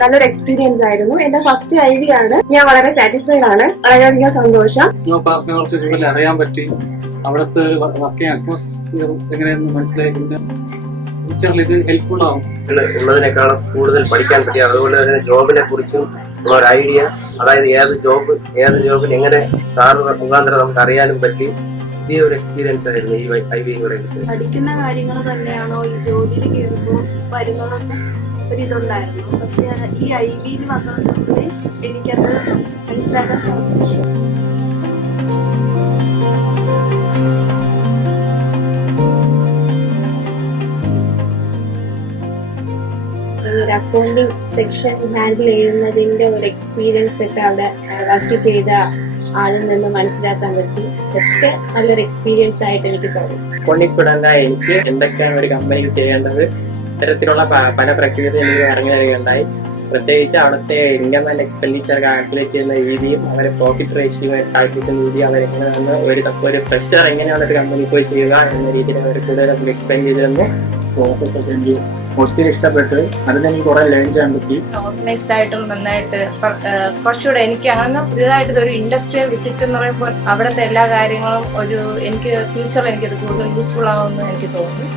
നല്ലൊരു എക്സ്പീരിയൻസ് ആയിരുന്നു. എന്റെ ഫസ്റ്റ് ഐ വി ആണ്. ഞാൻ വളരെ സാറ്റിസ്ഫൈഡ് ആണ്. വളരെയധികം സന്തോഷം. കുറച്ച് കൂടുതൽ അറിയാൻ പറ്റി. അവിടുത്തെ വർക്കിംഗ് അറ്റ്മോസ്ഫിയർ എങ്ങനെയെന്ന് മനസ്സിലായി. ഫ്യൂച്ചറിൽ ഇത് ഹെൽപ്ഫുൾ ആവും ഉള്ളതിനേക്കാളും കൂടുതൽ പഠിക്കാൻ പറ്റി. അതുപോലെ തന്നെ ജോബിനെ കുറിച്ചും ഒരു ഐഡിയ, അതായത് ഏത് ജോബിന് എങ്ങനെ സാറ് മുഖാന്തരം നമുക്ക് അറിയാനും പറ്റി. പുതിയ ഒരു എക്സ്പീരിയൻസ് ആയിരുന്നു ഈ ഐ വി കൂടെ. പഠിക്കുന്ന കാര്യങ്ങൾ തന്നെയാണോ ഈ ജോലിയിൽ കയറുമ്പോൾ വരുന്നതെന്ന് ഒരിതുണ്ടായിരുന്നു. പക്ഷെ ഈ ഐ വിയിൽ വന്നതുകൊണ്ട് എനിക്കത് മനസ്സിലാക്കാൻ സാധിച്ചു. ഒരു അക്കൗണ്ടിങ് സെക്ഷൻ ഹാൻഡിൽ ചെയ്യുന്നതിന്റെ ഒരു എക്സ്പീരിയൻസ് ഒക്കെ അവിടെ വർക്ക് ചെയ്ത ആളിൽ നിന്ന് മനസ്സിലാക്കാൻ പറ്റി. ഒക്കെ നല്ലൊരു എക്സ്പീരിയൻസ് ആയിട്ട് എനിക്ക് തോന്നി. അക്കൗണ്ടിങ് സ്റ്റുഡൻ്റായ എനിക്ക് എന്തൊക്കെയാണ് ഒരു കമ്പനിക്ക് ചെയ്യേണ്ടത്, ഇത്തരത്തിലുള്ള പല പ്രക്രിയകൾ എനിക്ക് ഇറങ്ങി വരികയുണ്ടായി. പ്രത്യേകിച്ച് അവിടുത്തെ ഇൻകം ആൻഡ് എക്സ്പെൻഡിച്ചർ കാൽക്കുലേറ്റ് ചെയ്യുന്ന രീതിയും അവരെ പ്രോഫിറ്റ് റേഷ്യോ കാൽക്കുലേറ്റ് രീതിയും അവരെങ്ങനെയാണ് ഒരു പ്രഷർ എങ്ങനെയാണ് ഒരു കമ്പനി പോയി ചെയ്യുക എന്ന രീതിയിൽ അവർ കൂടുതൽ എക്സ്പ്ലെയിൻ ചെയ്തിരുന്നു. പ്രോസസ്സൊക്കെ എനിക്ക് ഒത്തിരി ഇഷ്ടപ്പെട്ടു. അതിൽ എനിക്ക് കുറെ ലേൺ ചെയ്യാൻ പറ്റി. ഓർഗനൈസ്ഡ് ആയിട്ടും നന്നായിട്ട് കുറച്ചുകൂടെ എനിക്കാണെന്ന് പുതിയതായിട്ട് ഒരു ഇൻഡസ്ട്രിയൽ വിസിറ്റ് എന്ന് പറയുമ്പോൾ അവിടുത്തെ എല്ലാ കാര്യങ്ങളും എനിക്ക് ഫ്യൂച്ചറിൽ എനിക്കത് കൂടുതൽ യൂസ്ഫുൾ ആവുമെന്ന് എനിക്ക് തോന്നുന്നു.